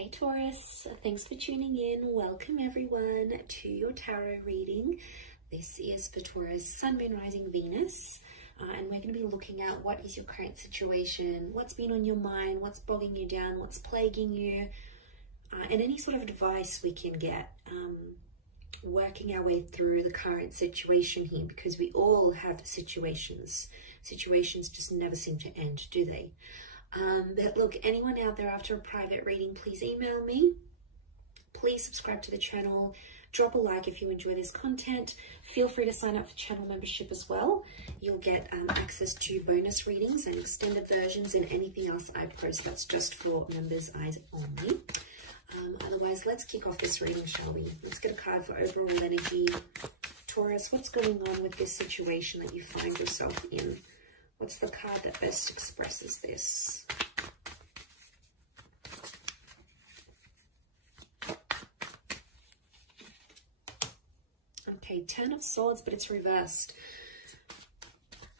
Hey Taurus, thanks for tuning in. Welcome everyone to your tarot reading. This is for Taurus, Sun, Moon, Rising, Venus. And we're going to be looking at what is your current situation, what's been on your mind, what's bogging you down, what's plaguing you, and any sort of advice we can get working our way through the current situation here, because we all have situations. Situations just never seem to end, do they? But look, anyone out there after a private reading, please email me. Please subscribe to the channel. Drop a like if you enjoy this content. Feel free to sign up for channel membership as well. You'll get access to bonus readings and extended versions and anything else I post. That's just for members' eyes only. Otherwise, let's kick off this reading, shall we? Let's get a card for overall energy. Taurus, what's going on with this situation that you find yourself in? What's the card that best expresses this? Okay, Ten of Swords, but it's reversed.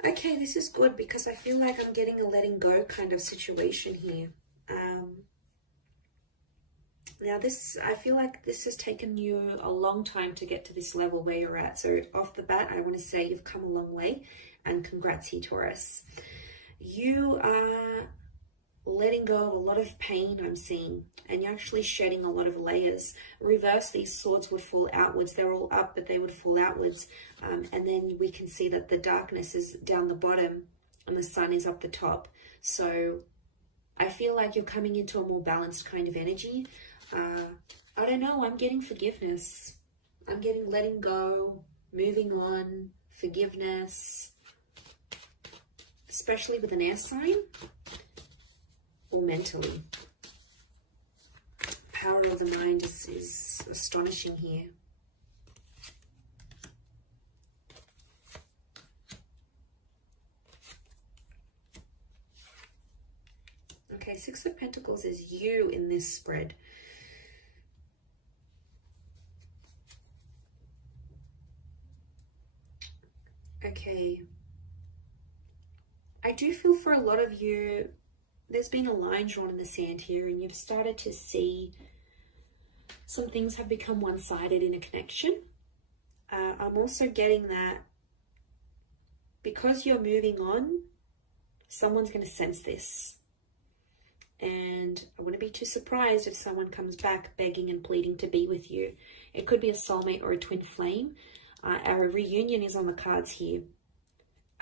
Okay, this is good because I feel like I'm getting a letting go kind of situation here. Now I feel like this has taken you a long time to get to this level where you're at. So off the bat, I want to say you've come a long way. And congrats here, Taurus. You are letting go of a lot of pain, I'm seeing, and you're actually shedding a lot of layers. Reverse, these swords would fall outwards. They're all up, but they would fall outwards. And then we can see that the darkness is down the bottom and the sun is up the top. So I feel like you're coming into a more balanced kind of energy. I don't know, I'm getting forgiveness. I'm getting letting go, moving on, forgiveness. Especially with an air sign or mentally. Power of the mind is astonishing here. Okay, Six of Pentacles is you in this spread. Okay. I do feel for a lot of you, there's been a line drawn in the sand here and you've started to see some things have become one-sided in a connection. I'm also getting that because you're moving on, someone's going to sense this. And I wouldn't be too surprised if someone comes back begging and pleading to be with you. It could be a soulmate or a twin flame. Our reunion is on the cards here.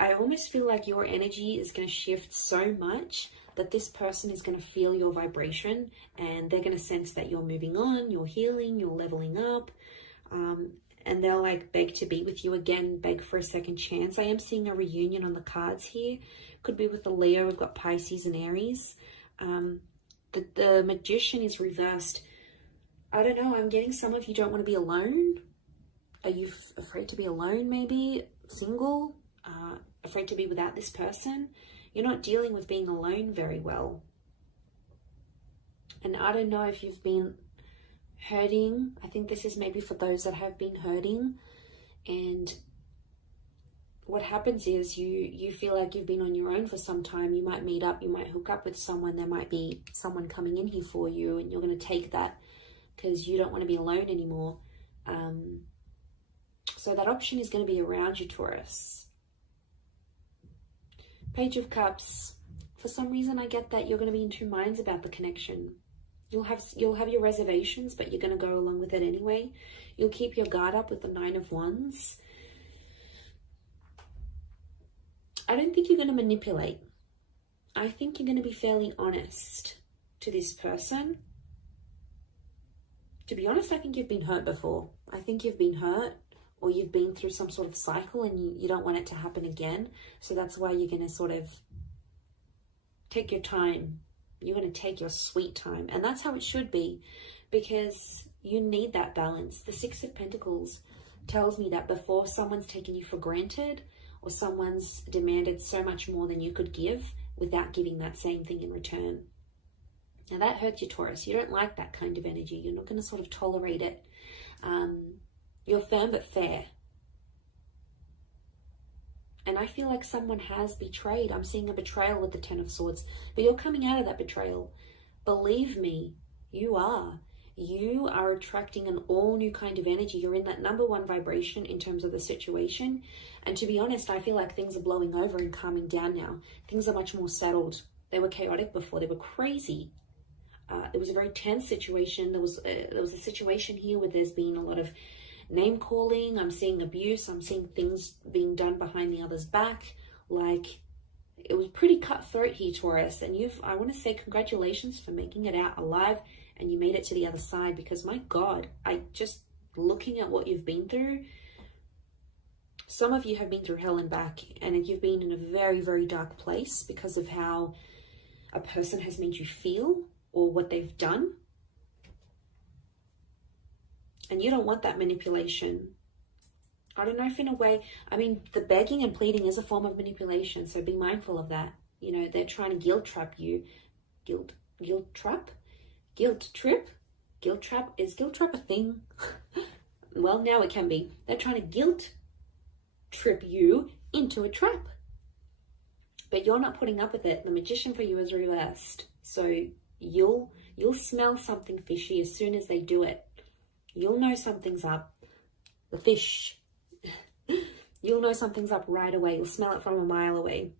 I almost feel like your energy is going to shift so much that this person is going to feel your vibration and they're going to sense that you're moving on, you're healing, you're leveling up, and they'll like beg to be with you again, beg for a second chance. I am seeing a reunion on the cards here. Could be with a Leo. We've got Pisces and Aries. The Magician is reversed. I don't know. I'm getting some of you don't want to be alone. Are you afraid to be alone maybe? Single? Afraid to be without this person. You're not dealing with being alone very well. And I don't know if you've been hurting. I think this is maybe for those that have been hurting. And what happens is you feel like you've been on your own for some time. You might meet up, you might hook up with someone. There might be someone coming in here for you and you're going to take that because you don't want to be alone anymore. So that option is going to be around you, Taurus. Page of Cups. For some reason, I get that you're going to be in two minds about the connection. You'll have your reservations, but you're going to go along with it anyway. You'll keep your guard up with the Nine of Wands. I don't think you're going to manipulate. I think you're going to be fairly honest to this person. To be honest, I think you've been hurt before. I think you've been hurt. Or you've been through some sort of cycle and you don't want it to happen again. So that's why you're going to sort of take your time. You're going to take your sweet time. And that's how it should be, because you need that balance. The Six of Pentacles tells me that before someone's taken you for granted or someone's demanded so much more than you could give without giving that same thing in return. Now that hurts you, Taurus. You don't like that kind of energy. You're not going to sort of tolerate it. You're firm but fair. And I feel like someone has betrayed. I'm seeing a betrayal with the Ten of Swords. But you're coming out of that betrayal. Believe me, You are. You are attracting an all new kind of energy. You're in that number one vibration in terms of the situation. And to be honest, I feel like things are blowing over and calming down now. Things are much more settled. They were chaotic before. They were crazy. It was a very tense situation. There was a situation here where there's been a lot of name calling. I'm seeing abuse. I'm seeing things being done behind the other's back. Like, it was pretty cutthroat here, Taurus. And I want to say congratulations for making it out alive. And you made it to the other side, because my God, looking at what you've been through, some of you have been through hell and back, and you've been in a very, very dark place because of how a person has made you feel or what they've done. And you don't want that manipulation. I don't know if in a way, I mean, the begging and pleading is a form of manipulation, so be mindful of that. You know, they're trying to guilt trap you. Guilt trap? Guilt trip? Guilt trap? Is guilt trap a thing? Well, now it can be. They're trying to guilt trip you into a trap. But you're not putting up with it. The magician for you is reversed. So you'll smell something fishy as soon as they do it. You'll know something's up. The fish. You'll know something's up right away. You'll smell it from a mile away.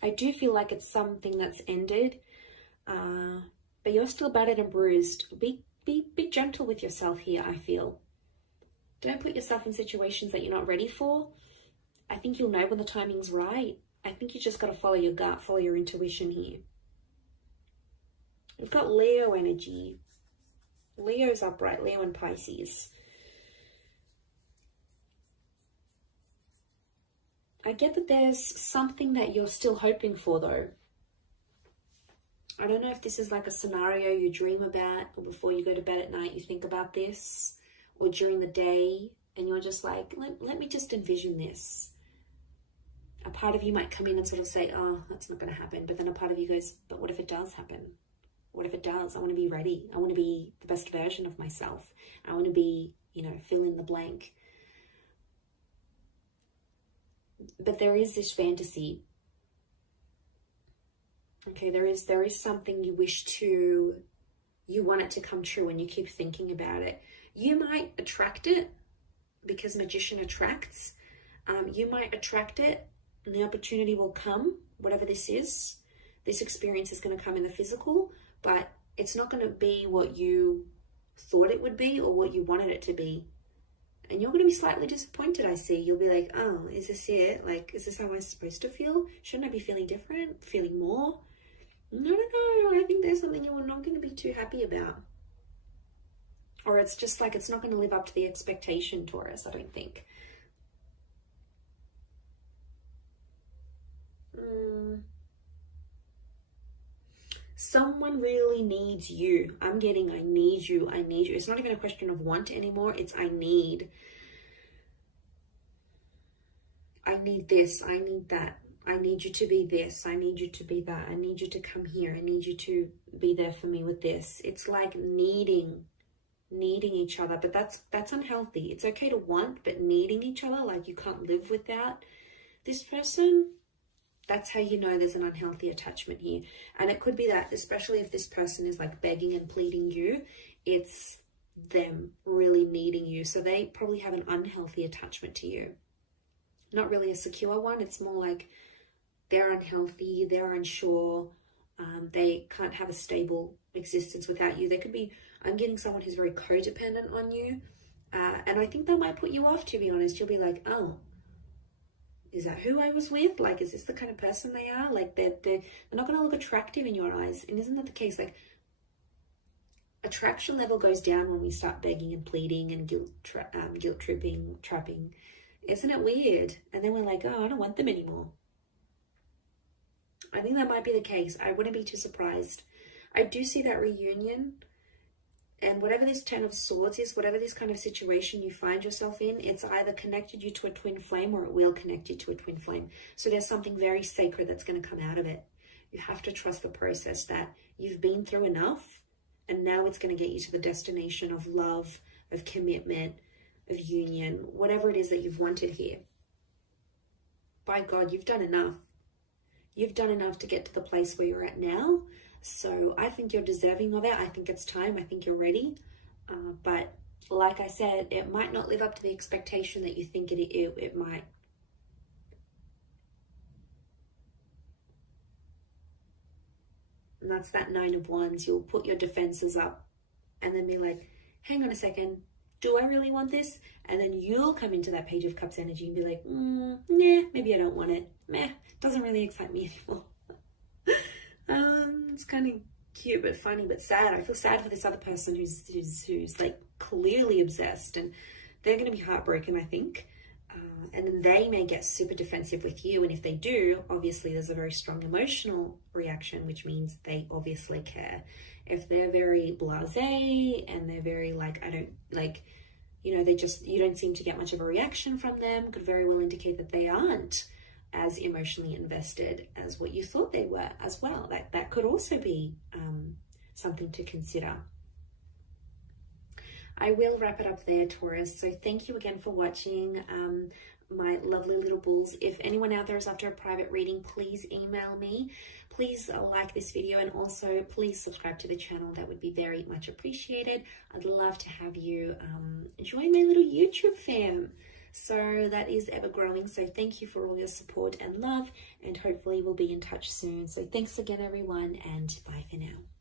I do feel like it's something that's ended. But you're still battered and bruised. Be gentle with yourself here, I feel. Don't put yourself in situations that you're not ready for. I think you'll know when the timing's right. I think you just got to follow your gut, follow your intuition here. We've got Leo energy. Leo's upright, Leo and Pisces. I get that there's something that you're still hoping for, though. I don't know if this is like a scenario you dream about, or before you go to bed at night you think about this, or during the day and you're just like, let me just envision this. A part of you might come in and sort of say, oh, that's not going to happen. But then a part of you goes, but what if it does happen? What if it does? I want to be ready. I want to be the best version of myself. I want to be, fill in the blank. But there is this fantasy. Okay, there is something you want it to come true, and you keep thinking about it. You might attract it because magician attracts. You might attract it and the opportunity will come, whatever this is. This experience is going to come in the physical, but it's not going to be what you thought it would be or what you wanted it to be. And you're going to be slightly disappointed, I see. You'll be like, oh, is this it? Like, is this how I'm supposed to feel? Shouldn't I be feeling different? Feeling more? No. I think there's something you're not going to be too happy about. Or it's just like it's not going to live up to the expectation, Taurus, I don't think. Someone really needs you. I'm getting I need you. It's not even a question of want anymore. It's I need. I need this. I need that. I need you to be this. I need you to be that. I need you to come here. I need you to be there for me with this. It's like needing each other, but that's unhealthy. It's okay to want, but needing each other, like you can't live without this person, that's how you know there's an unhealthy attachment here. And it could be that, especially if this person is like begging and pleading you, it's them really needing you. So they probably have an unhealthy attachment to you. Not really a secure one. It's more like they're unhealthy, they're unsure, they can't have a stable existence without you. They could be, I'm getting someone who's very codependent on you. And I think that might put you off, to be honest. You'll be like, oh, is that who I was with? Like, is this the kind of person they are? Like, they're not going to look attractive in your eyes. And isn't that the case? Like, attraction level goes down when we start begging and pleading and guilt tripping, trapping. Isn't it weird? And then we're like, oh, I don't want them anymore. I think that might be the case. I wouldn't be too surprised. I do see that reunion. And whatever this 10 of Swords is, whatever this kind of situation you find yourself in, it's either connected you to a twin flame or it will connect you to a twin flame. So there's something very sacred that's going to come out of it. You have to trust the process, that you've been through enough and now it's going to get you to the destination of love, of commitment, of union, whatever it is that you've wanted here. By God, you've done enough. You've done enough to get to the place where you're at now. So I think you're deserving of it. I think it's time. I think you're ready. But like I said, it might not live up to the expectation that you think it might. And that's that 9 of Wands. You'll put your defenses up and then be like, hang on a second, do I really want this? And then you'll come into that Page of Cups energy and be like, nah, maybe I don't want it. Meh, doesn't really excite me anymore. It's kind of cute but funny but sad. I feel sad for this other person who's like clearly obsessed, and they're going to be heartbroken, I think. And then they may get super defensive with you, and if they do, obviously there's a very strong emotional reaction, which means they obviously care. If they're very blasé and they're very like, I don't like, you know, you don't seem to get much of a reaction from them, could very well indicate that they aren't as emotionally invested as what you thought they were as well. That could also be something to consider. I will wrap it up there, Taurus. So thank you again for watching, my lovely little bulls. If anyone out there is after a private reading, please email me. Please like this video, and also please subscribe to the channel. That would be very much appreciated. I'd love to have you join my little YouTube fam. So that is ever growing. So thank you for all your support and love, and hopefully we'll be in touch soon. So thanks again, everyone, and bye for now.